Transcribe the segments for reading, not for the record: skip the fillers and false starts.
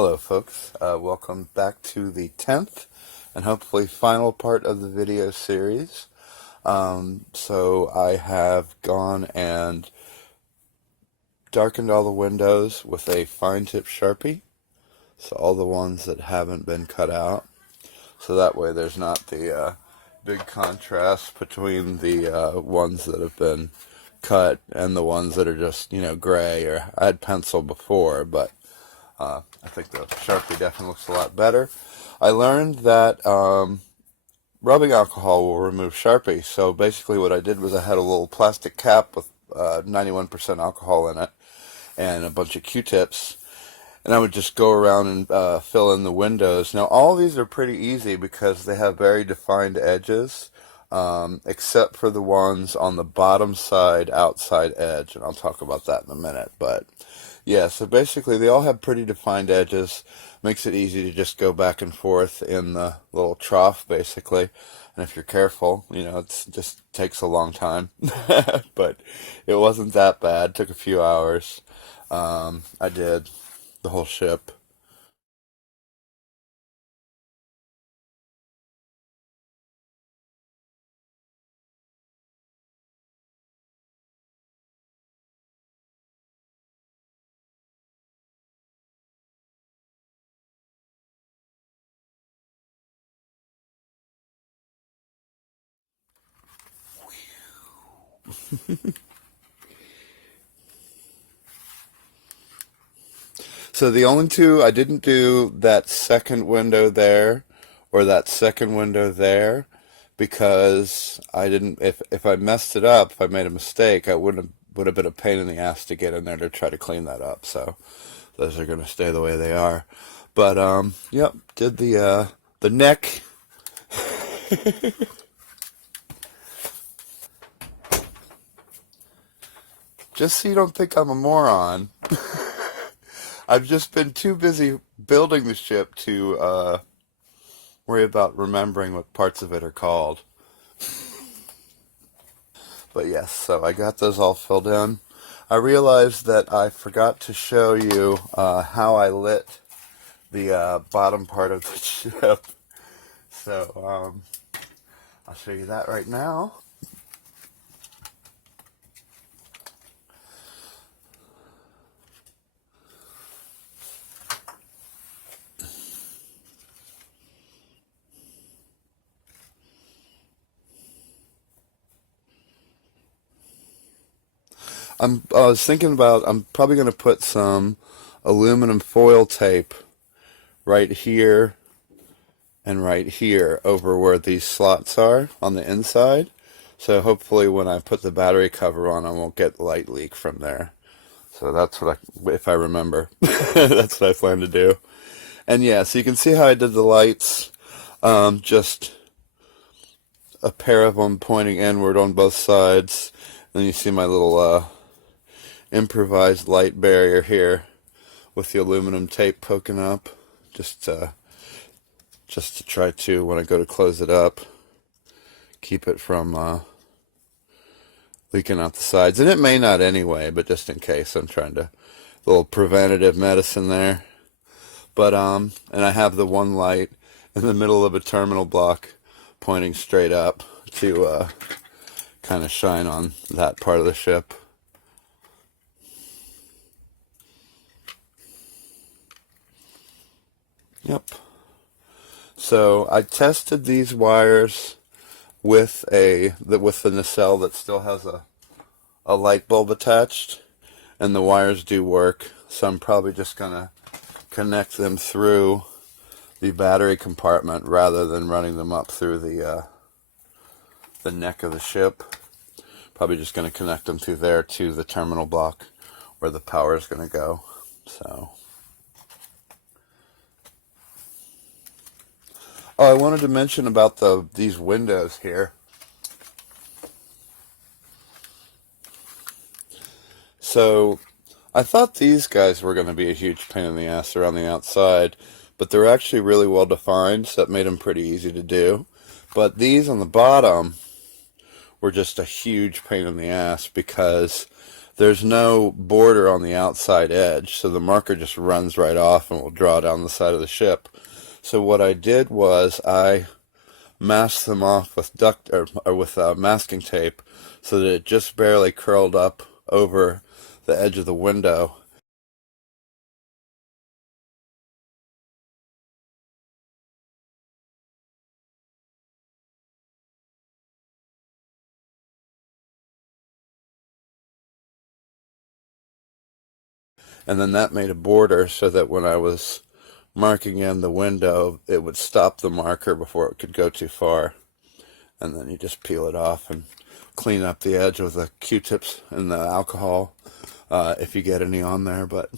Hello folks, welcome back to the 10th and hopefully final part of the video series. So I have gone and darkened all the windows with a fine tip Sharpie, so all the ones that haven't been cut out, so that way there's not the big contrast between the ones that have been cut and the ones that are just, gray. Or I had pencil before, but I think the Sharpie definitely looks a lot better. I learned that rubbing alcohol will remove Sharpie. So basically what I did was I had a little plastic cap with 91% alcohol in it and a bunch of Q-tips. And I would just go around and fill in the windows. Now all these are pretty easy because they have very defined edges, except for the ones on the bottom side outside edge. And I'll talk about that in a minute. But yeah, so basically they all have pretty defined edges. Makes it easy to just go back and forth in the little trough, basically. And if you're careful, it just takes a long time. But it wasn't that bad. It took a few hours. I did the whole ship. So the only two, I didn't do that second window there or that second window there because I didn't, if I messed it up, if I made a mistake, I would have been a pain in the ass to get in there to try to clean that up. So those are going to stay the way they are. But yep, did the neck. Just so you don't think I'm a moron, I've just been too busy building the ship to worry about remembering what parts of it are called. But yes, so I got those all filled in. I realized that I forgot to show you how I lit the bottom part of the ship. So I'll show you that right now. I was thinking about, I'm probably going to put some aluminum foil tape right here and right here over where these slots are on the inside. So hopefully when I put the battery cover on, I won't get light leak from there. So that's what if I remember, that's what I plan to do. And yeah, so you can see how I did the lights, just a pair of them pointing inward on both sides. Then you see my little improvised light barrier here with the aluminum tape poking up, just to try to, when I go to close it up, keep it from leaking out the sides. And it may not anyway, but just in case, I'm trying to, a little preventative medicine there. But and I have the one light in the middle of a terminal block pointing straight up to kind of shine on that part of the ship. Yep. So I tested these wires with the nacelle that still has a light bulb attached, and the wires do work. So I'm probably just gonna connect them through the battery compartment rather than running them up through the neck of the ship. Probably just gonna connect them through there to the terminal block where the power is gonna go. So. Oh, I wanted to mention about these windows here. So, I thought these guys were going to be a huge pain in the ass around the outside, but they're actually really well defined, so that made them pretty easy to do. But these on the bottom were just a huge pain in the ass because there's no border on the outside edge, so the marker just runs right off and will draw down the side of the ship. So what I did was I masked them off with masking tape so that it just barely curled up over the edge of the window. And then that made a border so that when I was marking in the window, it would stop the marker before it could go too far. And then you just peel it off and clean up the edge with the Q-tips and the alcohol, if you get any on there. But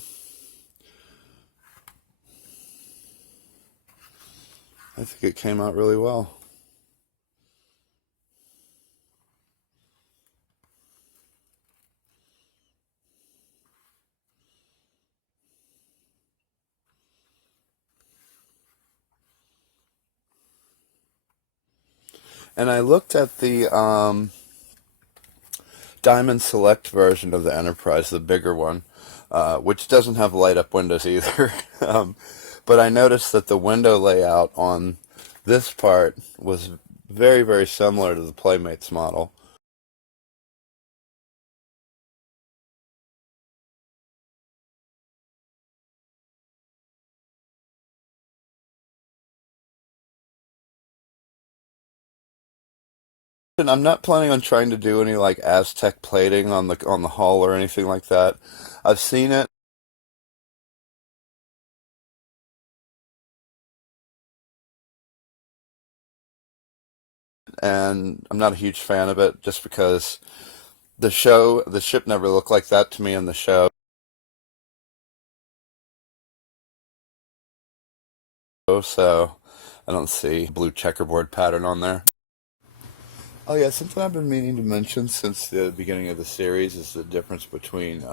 I think it came out really well. And I looked at the Diamond Select version of the Enterprise, the bigger one, which doesn't have light-up windows either. But I noticed that the window layout on this part was very, very similar to the Playmates model. And I'm not planning on trying to do any like Aztec plating on the hull or anything like that. I've seen it, and I'm not a huge fan of it just because the ship never looked like that to me in the show. So I don't see a blue checkerboard pattern on there. Oh yeah, something I've been meaning to mention since the beginning of the series is the difference between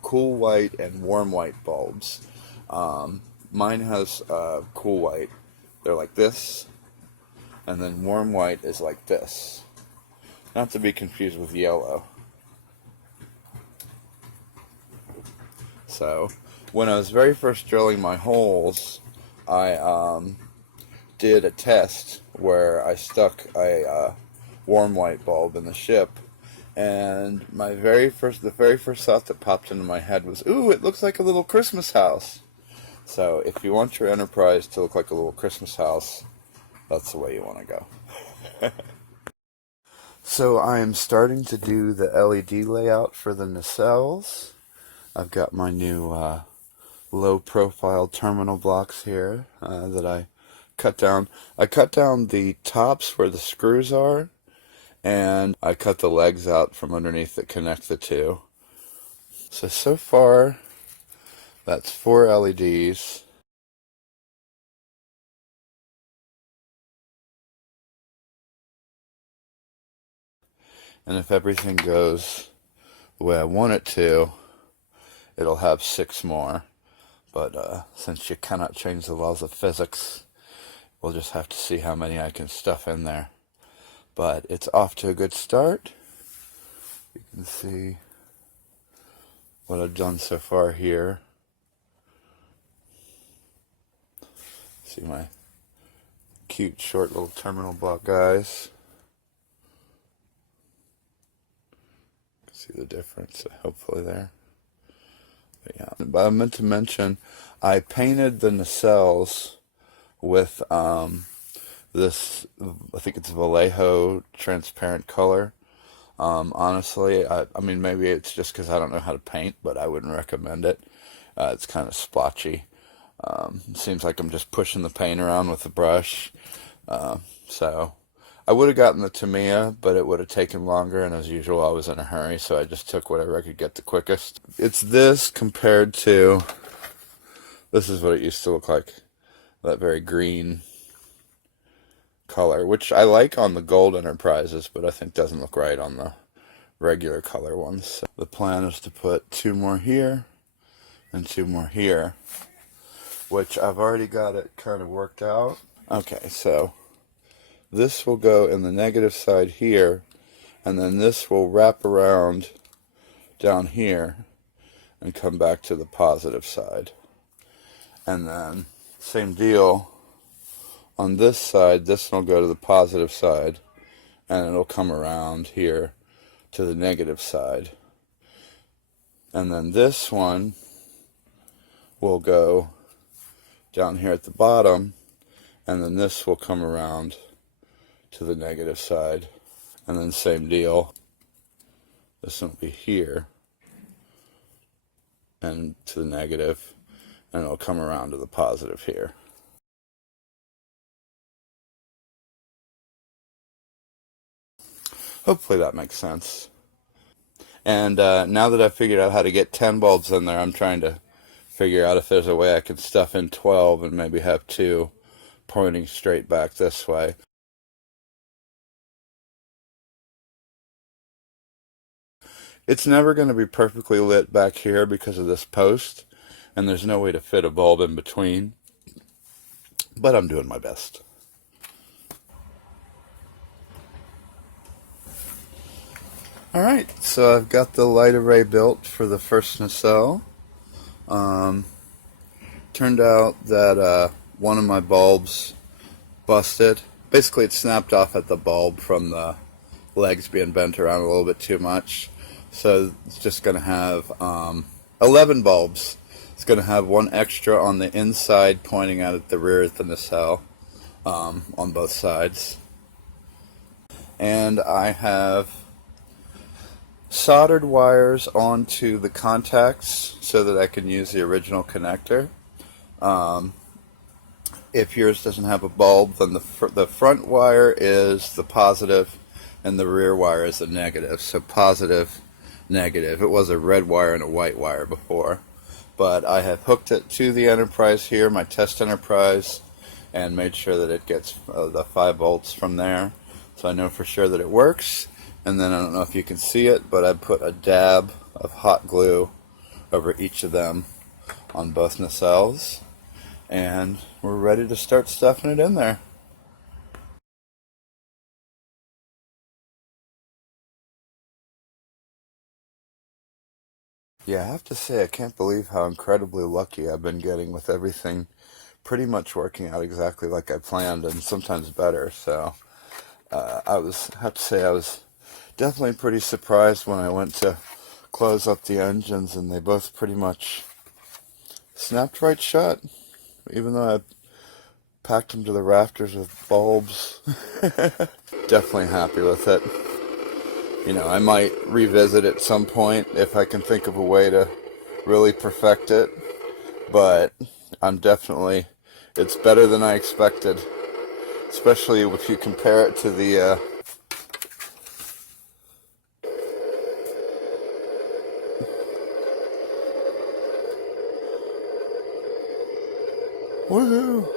cool white and warm white bulbs. Mine has cool white. They're like this, and then warm white is like this. Not to be confused with yellow. So, when I was very first drilling my holes, I did a test where I stuck a warm white bulb in the ship, and the very first thought that popped into my head was, ooh, it looks like a little Christmas house. So if you want your Enterprise to look like a little Christmas house, that's the way you want to go. So I am starting to do the LED layout for the nacelles. I've got my new low-profile terminal blocks here that I cut down. I cut down the tops where the screws are, and I cut the legs out from underneath that connect the two. So far, that's 4 LEDs. And if everything goes the way I want it to, it'll have 6 more. But since you cannot change the laws of physics, we'll just have to see how many I can stuff in there. But it's off to a good start. You can see what I've done so far here. See my cute short little terminal block guys. See the difference hopefully there. But yeah, but I meant to mention I painted the nacelles with this, I think it's Vallejo transparent color. Honestly, I mean, maybe it's just because I don't know how to paint, but I wouldn't recommend it. It's kind of splotchy. It seems like I'm just pushing the paint around with the brush. So I would have gotten the Tamiya, but it would have taken longer, and as usual, I was in a hurry, so I just took whatever I could get the quickest. It's this compared to, this is what it used to look like, that very green color, which I like on the gold Enterprises, but I think doesn't look right on the regular color ones. So the plan is to put 2 more here and 2 more here, which I've already got it kind of worked out. Okay, so this will go in the negative side here, and then this will wrap around down here and come back to the positive side. And then same deal on this side. This one will go to the positive side, and it'll come around here to the negative side. And then this one will go down here at the bottom, and then this will come around to the negative side. And then same deal, this one will be here and to the negative, and it'll come around to the positive here. Hopefully that makes sense. And now that I've figured out how to get 10 bulbs in there, I'm trying to figure out if there's a way I can stuff in 12 and maybe have 2 pointing straight back this way. It's never going to be perfectly lit back here because of this post, and there's no way to fit a bulb in between, but I'm doing my best. Alright, so I've got the light array built for the first nacelle. Turned out that one of my bulbs busted. Basically it snapped off at the bulb from the legs being bent around a little bit too much. So it's just going to have 11 bulbs. It's going to have one extra on the inside pointing out at the rear of the nacelle on both sides. And I have soldered wires onto the contacts so that I can use the original connector. If yours doesn't have a bulb, then the front wire is the positive and the rear wire is the negative. So positive, negative. It was a red wire and a white wire before, but I have hooked it to the Enterprise here, my test Enterprise, and made sure that it gets the 5 volts from there, so I know for sure that it works. And then I don't know if you can see it, but I put a dab of hot glue over each of them on both nacelles, and we're ready to start stuffing it in there. Yeah, I have to say I can't believe how incredibly lucky I've been getting with everything pretty much working out exactly like I planned, and sometimes better. So I have to say I was definitely pretty surprised when I went to close up the engines and they both pretty much snapped right shut, even though I packed them to the rafters with bulbs. Definitely happy with it. You know, I might revisit at some point if I can think of a way to really perfect it, but it's better than I expected, especially if you compare it to the woohoo!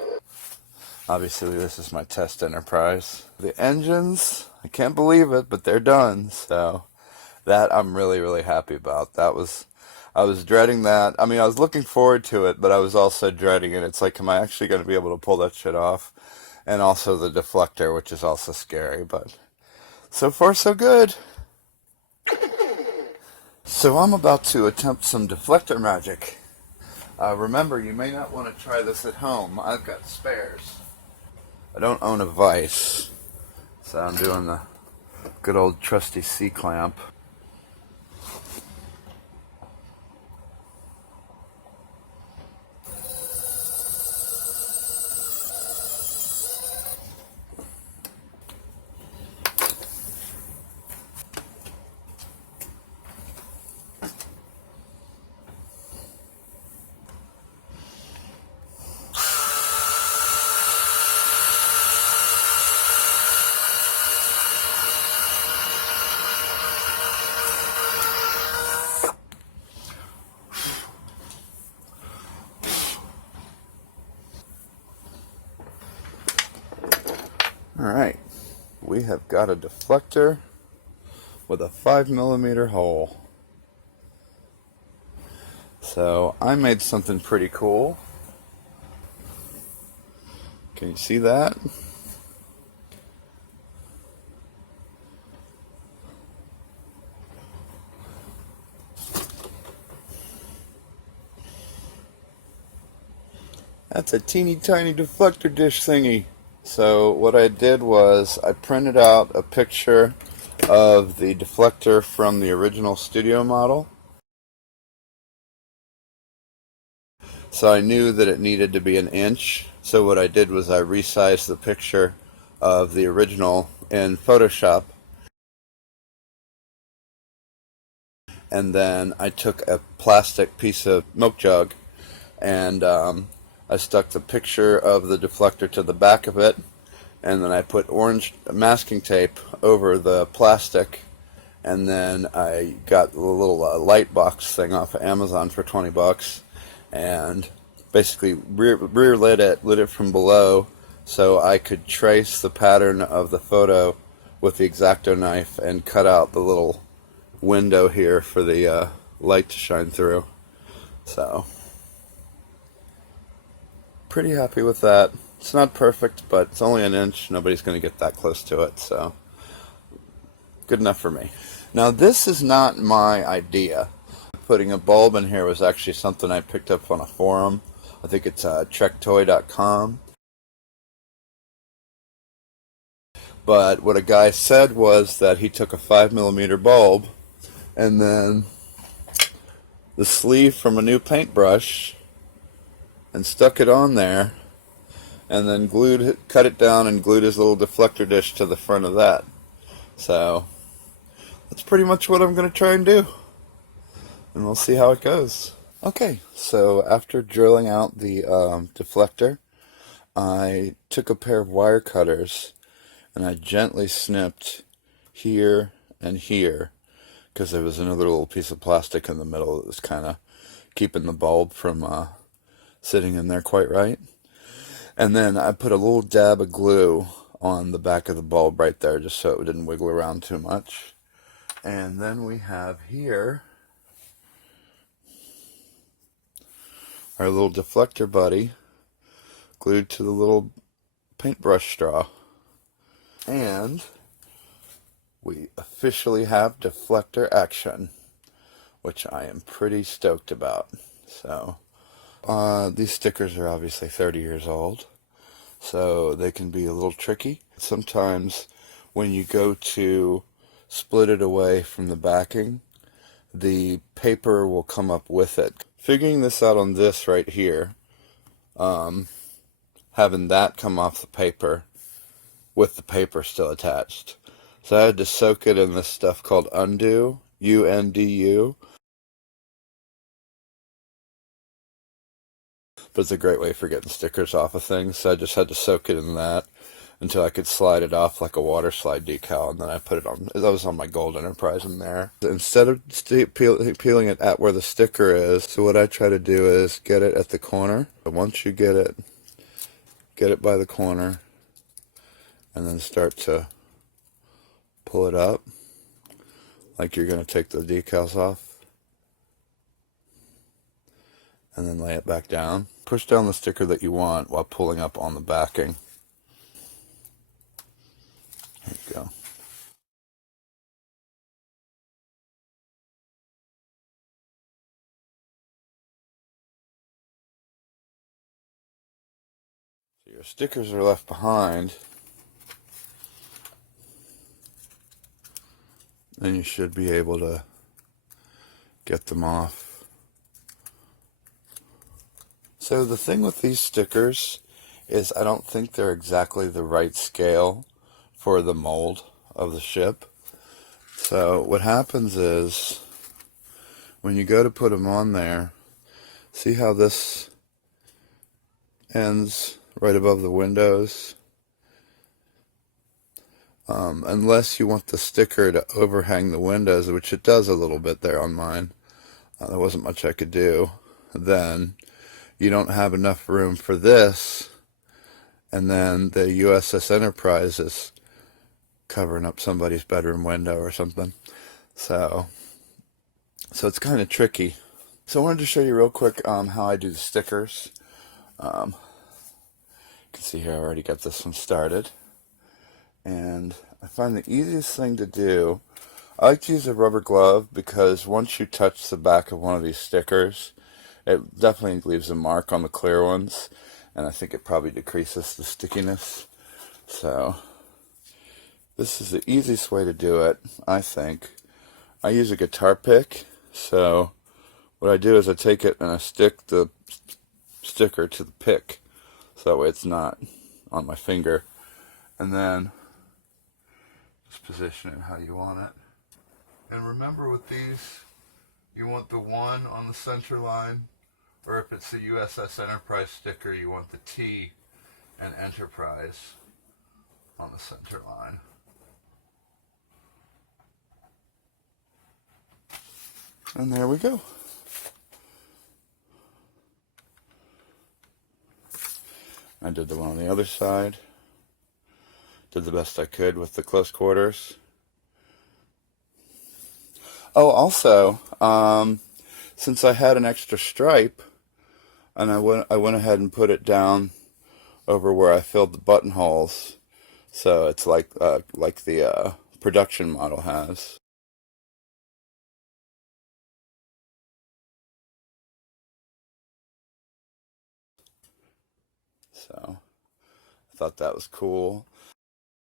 Obviously, this is my test Enterprise. The engines, I can't believe it, but they're done. So that I'm really, really happy about. I was dreading that. I mean, I was looking forward to it, but I was also dreading it. It's like, am I actually going to be able to pull that shit off? And also the deflector, which is also scary, but so far so good. So I'm about to attempt some deflector magic. Remember, you may not want to try this at home. I've got spares. I don't own a vise, so I'm doing the good old trusty C-clamp. Alright, we have got a deflector with a 5mm hole. So I made something pretty cool. Can you see that? That's a teeny tiny deflector dish thingy. So what I did was I printed out a picture of the deflector from the original studio model. So I knew that it needed to be an inch. So what I did was I resized the picture of the original in Photoshop. And then I took a plastic piece of milk jug and I stuck the picture of the deflector to the back of it, and then I put orange masking tape over the plastic, and then I got the little light box thing off of Amazon for 20 bucks, and basically rear lit it from below so I could trace the pattern of the photo with the X-Acto knife and cut out the little window here for the light to shine through. So pretty happy with that. It's not perfect, but it's only an inch. Nobody's going to get that close to it, so good enough for me. Now, this is not my idea. Putting a bulb in here was actually something I picked up on a forum. I think it's trektoy.com. But what a guy said was that he took a 5mm bulb and then the sleeve from a new paintbrush and stuck it on there, and then cut it down and glued his little deflector dish to the front of that. So that's pretty much what I'm going to try and do, and we'll see how it goes. Okay, so after drilling out the deflector, I took a pair of wire cutters and I gently snipped here and here, because there was another little piece of plastic in the middle that was kind of keeping the bulb from sitting in there quite right. And then I put a little dab of glue on the back of the bulb right there, just so it didn't wiggle around too much. And then we have here our little deflector buddy glued to the little paintbrush straw. And we officially have deflector action, which I am pretty stoked about. So these stickers are obviously 30 years old, so they can be a little tricky. Sometimes when you go to split it away from the backing, the paper will come up with it. Figuring this out on this right here, having that come off the paper with the paper still attached. So I had to soak it in this stuff called Undo, U-N-D-U. But it's a great way for getting stickers off of things, so I just had to soak it in that until I could slide it off like a water slide decal, and then I put it on. That was on my Gold Enterprise in there. Instead of peeling it at where the sticker is, so what I try to do is get it at the corner. But once you get it by the corner, and then start to pull it up like you're going to take the decals off, and then lay it back down. Push down the sticker that you want while pulling up on the backing. There you go. So your stickers are left behind, and you should be able to get them off. So the thing with these stickers is I don't think they're exactly the right scale for the mold of the ship. So what happens is when you go to put them on there, see how this ends right above the windows? Unless you want the sticker to overhang the windows, which it does a little bit there on mine, there wasn't much I could do, then you don't have enough room for this, and then the USS Enterprise is covering up somebody's bedroom window or something. So it's kind of tricky. So I wanted to show you real quick how I do the stickers. You can see here I already got this one started. And I find the easiest thing to do, I like to use a rubber glove, because once you touch the back of one of these stickers, it definitely leaves a mark on the clear ones. and I think it probably decreases the stickiness. So this is the easiest way to do it, I think. I use a guitar pick, so what I do is I take it and I stick the sticker to the pick, so that way it's not on my finger, and then just position it how you want it. And remember with these, you want the 1 on the center line, or if it's the USS Enterprise sticker, you want the T and Enterprise on the center line. And there we go. I did the one on the other side. Did the best I could with the close quarters. Oh, also, since I had an extra stripe, and I went ahead and put it down over where I filled the buttonholes, so it's like the production model has. So I thought that was cool.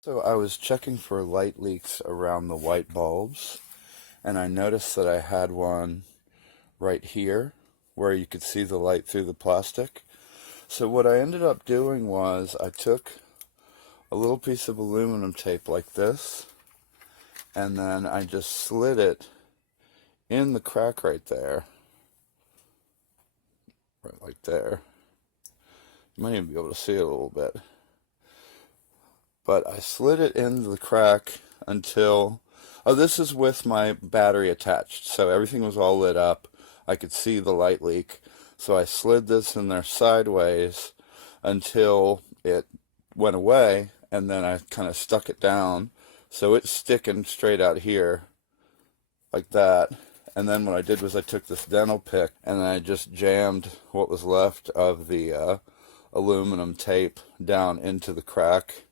So I was checking for light leaks around the white bulbs, and I noticed that I had one right here where you could see the light through the plastic. So what I ended up doing was I took a little piece of aluminum tape like this, and then I just slid it in the crack right there, right like there. You might even be able to see it a little bit. But I slid it into the crack until, oh, this is with my battery attached, so everything was all lit up. I could see the light leak, so I slid this in there sideways until it went away, and then I kind of stuck it down, so it's sticking straight out here, like that. And then what I did was I took this dental pick, and I just jammed what was left of the aluminum tape down into the crack.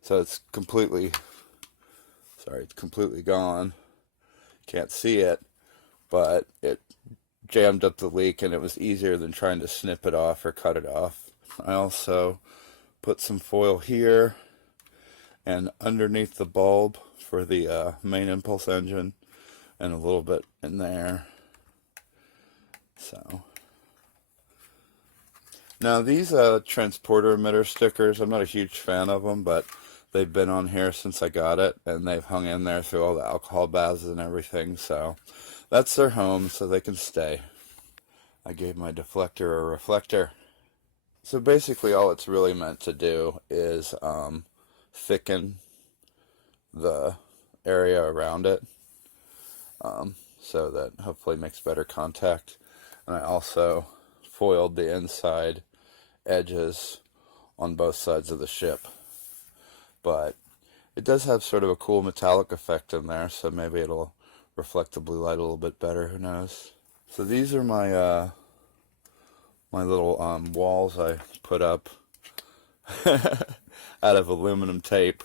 So it's completely gone. Can't see it, but it jammed up the leak, and it was easier than trying to snip it off or cut it off. I also put some foil here and underneath the bulb for the main impulse engine, and a little bit in there. So now these transporter emitter stickers, I'm not a huge fan of them, but they've been on here since I got it, and they've hung in there through all the alcohol baths and everything, so that's their home, so they can stay. I gave my deflector a reflector. So basically all it's really meant to do is thicken the area around it, so that hopefully makes better contact. And I also foiled the inside edges on both sides of the ship. But it does have sort of a cool metallic effect in there, so maybe it'll reflect the blue light a little bit better, who knows. So these are my my little walls I put up out of aluminum tape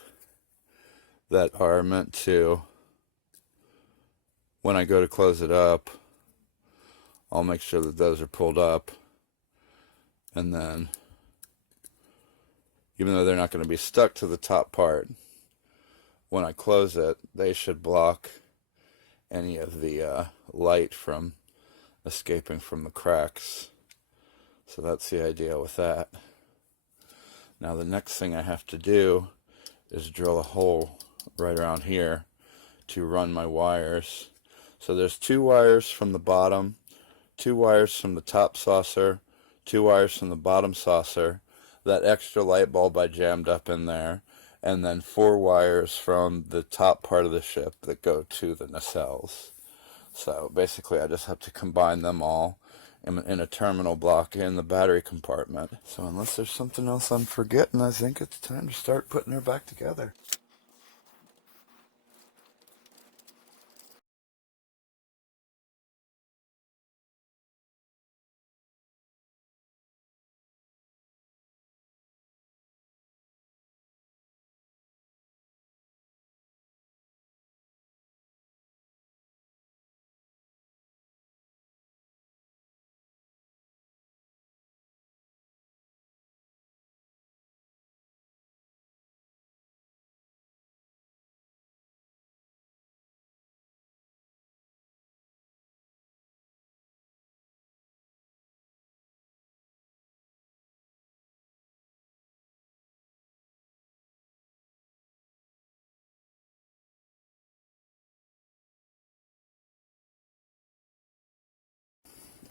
that are meant to, when I go to close it up, I'll make sure that those are pulled up, and then even though they're not going to be stuck to the top part, when I close it, they should block any of the light from escaping from the cracks. So that's the idea with that. Now the next thing I have to do is drill a hole right around here to run my wires. So there's 2 wires from the bottom, 2 wires from the top saucer, 2 wires from the bottom saucer. That extra light bulb I jammed up in there, and then 4 wires from the top part of the ship that go to the nacelles. So basically I just have to combine them all in a terminal block in the battery compartment. So unless there's something else I'm forgetting, I think it's time to start putting her back together.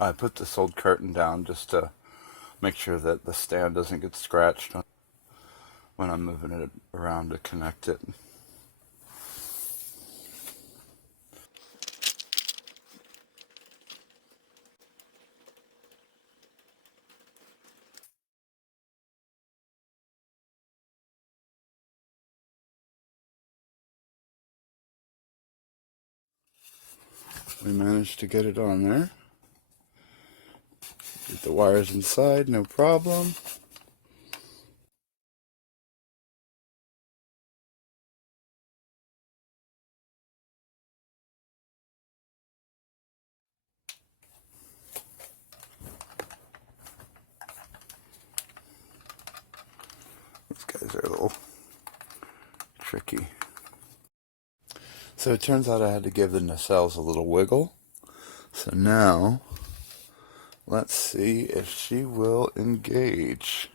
I put this old curtain down just to make sure that the stand doesn't get scratched when I'm moving it around to connect it. We managed to get it on there. Get the wires inside, no problem. These guys are a little tricky. So it turns out I had to give the nacelles a little wiggle. So now, let's see if she will engage.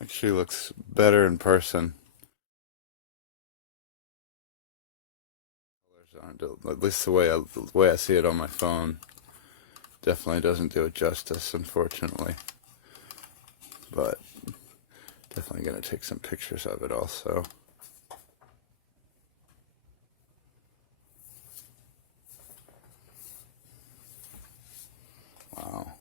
Actually looks better in person. At least the way I see it on my phone definitely doesn't do it justice, unfortunately. But definitely going to take some pictures of it also. Wow.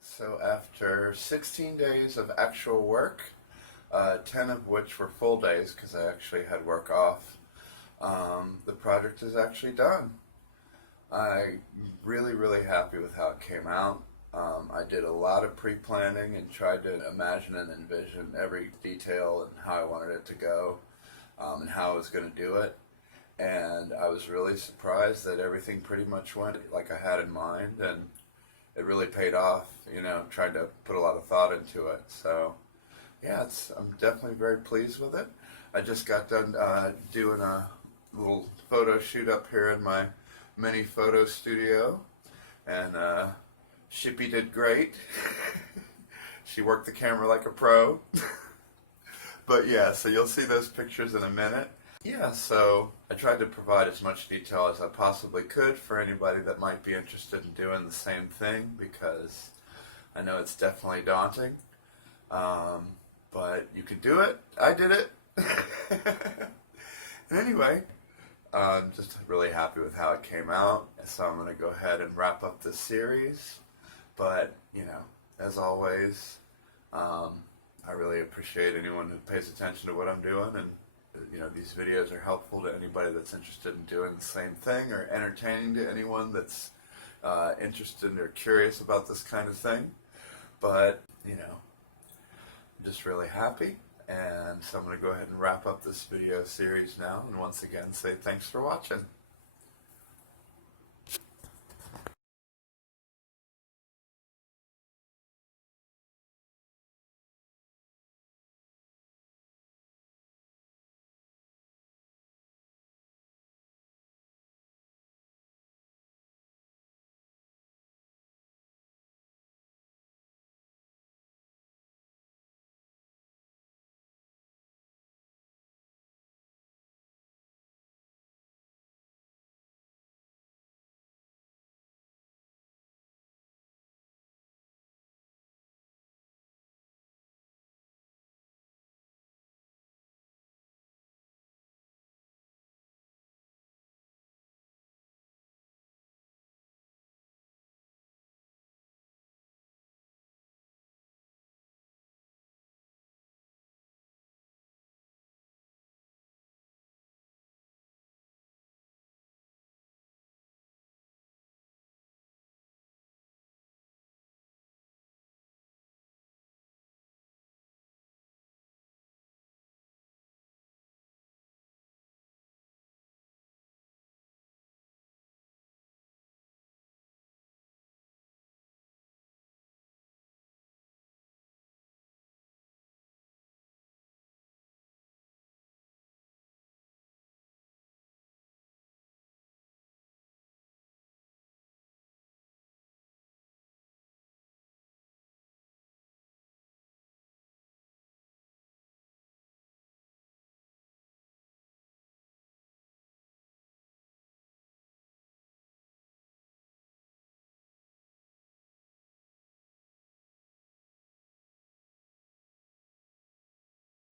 So after 16 days of actual work, 10 of which were full days because I actually had work off, the project is actually done. I'm really, really happy with how it came out. I did a lot of pre-planning and tried to imagine and envision every detail and how I wanted it to go, and how I was going to do it. And I was really surprised that everything pretty much went like I had in mind, and it really paid off, tried to put a lot of thought into it. So, yeah, I'm definitely very pleased with it. I just got done doing a little photo shoot up here in my mini photo studio, and Shippy did great. She worked the camera like a pro. But yeah, so you'll see those pictures in a minute. Yeah, so I tried to provide as much detail as I possibly could for anybody that might be interested in doing the same thing, because I know it's definitely daunting. But you could do it. I did it. And anyway, I'm just really happy with how it came out. So I'm going to go ahead and wrap up this series. But, as always, I really appreciate anyone who pays attention to what I'm doing, and these videos are helpful to anybody that's interested in doing the same thing, or entertaining to anyone that's interested or curious about this kind of thing. But, I'm just really happy, and so I'm going to go ahead and wrap up this video series now, and once again say thanks for watching.